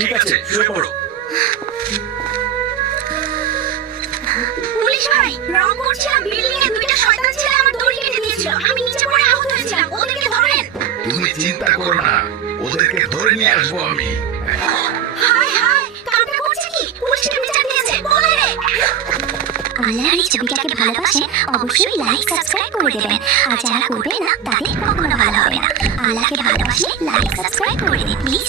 ঠিক আছে, শুয়ে পড়ো। পুলিশ ভাই, রং করছিলাম, বিল্ডিং এ দুইটা শয়তান ছেলে আমার দড়ি কেটে দিয়েছিল। আমি নিচে পড়ে আহত হয়েছিলাম। ওদেরকে ধরেন। তুমি চিন্তা করো না, ওদেরকে ধরে নিয়ে আসবো আমি। হায় হায়, কামটা করছে কি? পুলিশকে বিচার দিয়েছে। বলে রে। আল্লাহর এই ছবিটাকে ভালোবাসেন অবশ্যই লাইক সাবস্ক্রাইব করে দেবেন, আর যারা করবেন না তাদের কখনো ভালো হবে না। আল্লাহকে ভালোবাসলে লাইক সাবস্ক্রাইব করে দিন প্লিজ।